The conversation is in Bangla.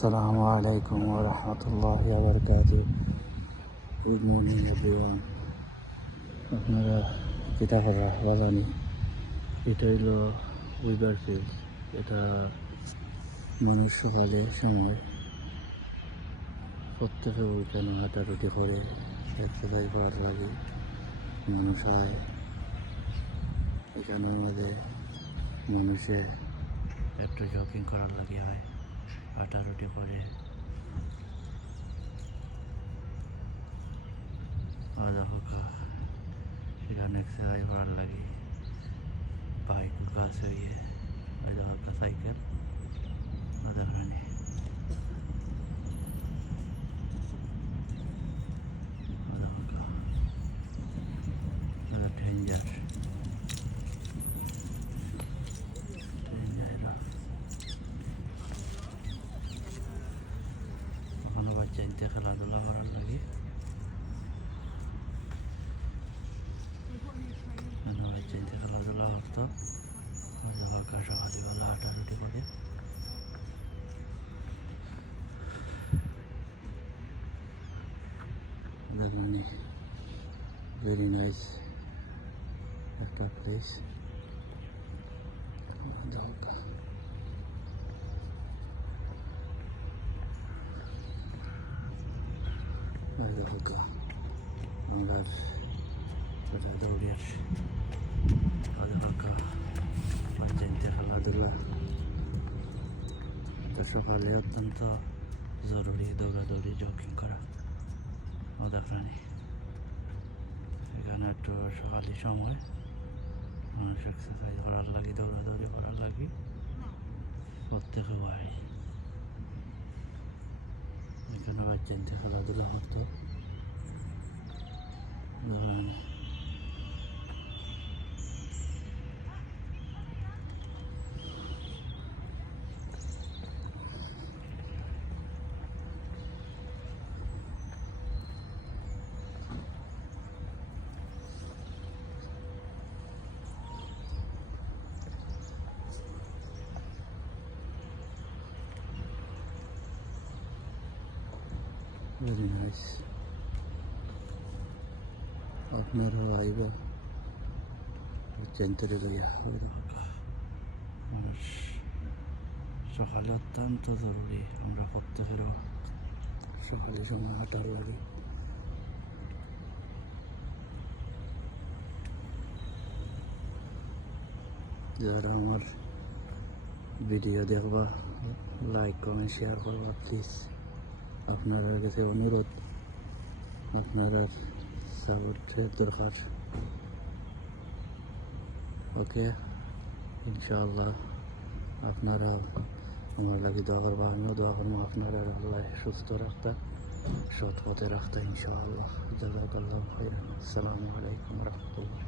Assalamu alaikum wa rahmatullahi wa barakatuh. Good morning everyone. আপনারা কিতা করা বাজানি এটা হইল উইবার ফিল্ড। এটা মানুষ সকালে সময় প্রত্যেকে ওইখানে হাঁটাহাঁটি করে এক্সারসাইজ করার লাগে মানুষ হয়। এখানের মধ্যে মানুষে একটু জগিং করার লাগে হয়, হাঁটাহাঁটি করে আধা হোকা সেখানে এক্সারসাইজ করার লাগে। বাইক গাছ হইয়ে আধা হোকা সাইকেল আধা খানে আধা হোকা আধা ডেঞ্জার এখনো বাচ্চাইতে খেলাধুলা করার লাগে। বাচ্চাইতে খেলাধুলা করতো সকালবেলা হাঁটাহাঁটি করে। দেখুন ভেরি নাইস একটা প্লেস। আমরা দৌড়ে আসি আধা ফাঁকা বাচ্চাইতে খেলাধুলা। তো সকালে অত্যন্ত জরুরি দৌড়াদৌড়ি জগিং করা আধা প্রাণী। এখানে একটু সকালের সময় মানুষ এক্সারসাইজ করার লাগে, দৌড়াদৌড়ি করার লাগে প্রত্যেকে হয়। এখানে বাচ্চাইতে খেলাধুলা করতো। Very nice. আপনারা আইব চেন্তারে লইয়া মানুষ সকালে অত্যন্ত জরুরি। আমরা প্রত্যেকেরও সকালে সময় হাঁটার লাগে। যারা আমার ভিডিও দেখবা লাইক কমেন্ট শেয়ার করবা প্লিজ। আপনার কাছে অনুরোধ, আপনারা সাপোর্টের দরকার। ওকে, ইনশাআল্লাহ আপনারা আমার লাগে দোয়া করবা, আমিও দোয়া করবো আপনারা আল্লাহ সুস্থ রাখতা, সৎ পথে রাখতা ইনশাআল্লাহ। জাযাকাল্লাহু খাইরান। আসসালামু আলাইকুম রহমতুল্লাহ।